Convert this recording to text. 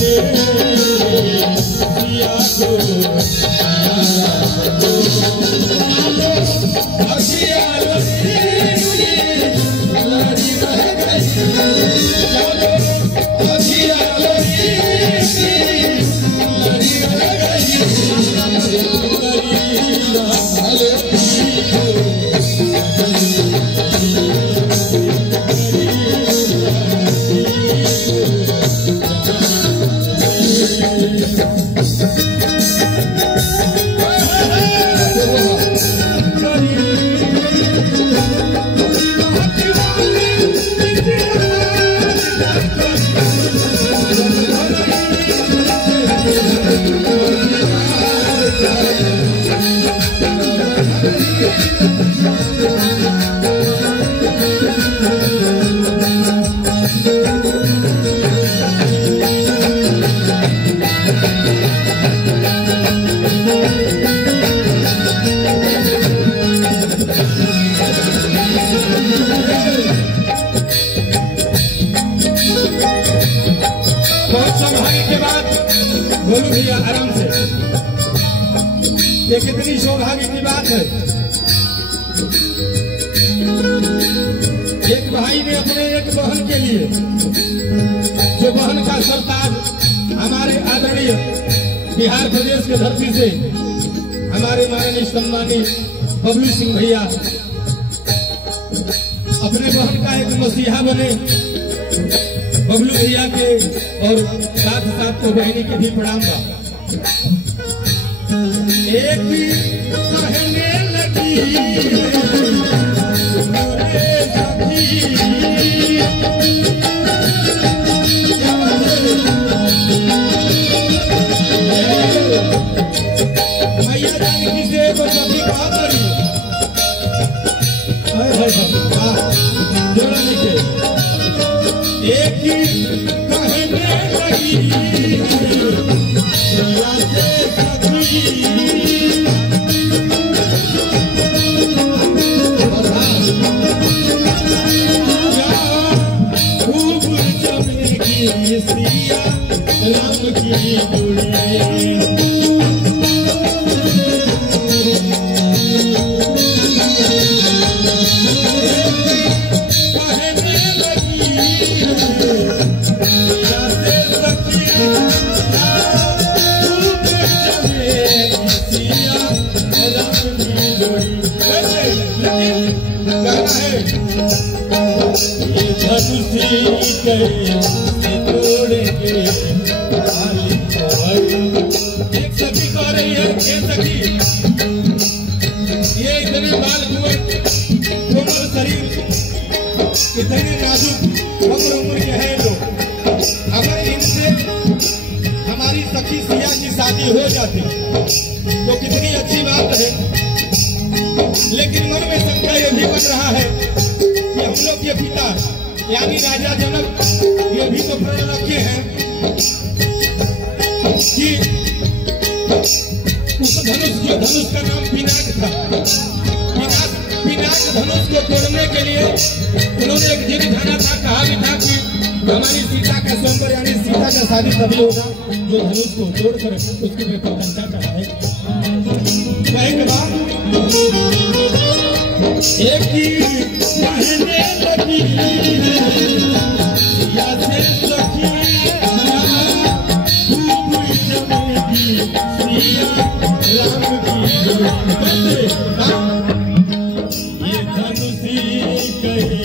के सिया को हसिया बोलो भैया आराम से। ये कितनी सौभाग्य की बात है। एक भाई ने अपने एक बहन के लिए, जो बहन का सरताज हमारे आदरणीय बिहार प्रदेश के धरती से हमारे माननीय सम्मानित बबलू सिंह भैया अपने बहन का एक मसीहा बने। बबलू भैया के और साथ साथ तो बहनी के भी प्रणाम बा। एक कहने लगी भैया जानकी से वो सभी बात करी जोड़ा लिखे एक कहने लगी खूब चमेगी सिया राम की एक सखी कह रही है, ये इतने बाल हुए कोमल शरीर, इतने नाजुक उम्र के हैं लोग, अगर इनसे हमारी सखी सिया की शादी हो जाती तो कितनी अच्छी बात है। लेकिन मन में शंका ये भी बन रहा है कि हम लोग के पिता यानी राजा जनक ये भी तो प्रण रखे हैं कि उस धनुष का नाम पिनाक था। पिनाक धनुष को तोड़ने के लिए उन्होंने एक जिद ठाना था, कहा भी था कि हमारी सीता का स्वयंवर यानी सीता का शादी तभी होगा जो धनुष को तोड़कर उसकी प्रशंसा चढ़ाए। कहे के बाद एक ही कहने लगी या से सखी राम की ये धनुषी कहे